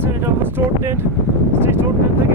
পাচ্ছেন এটা হলো স্টোর টেন্ট। সেই স্টোর টেন্ট থেকে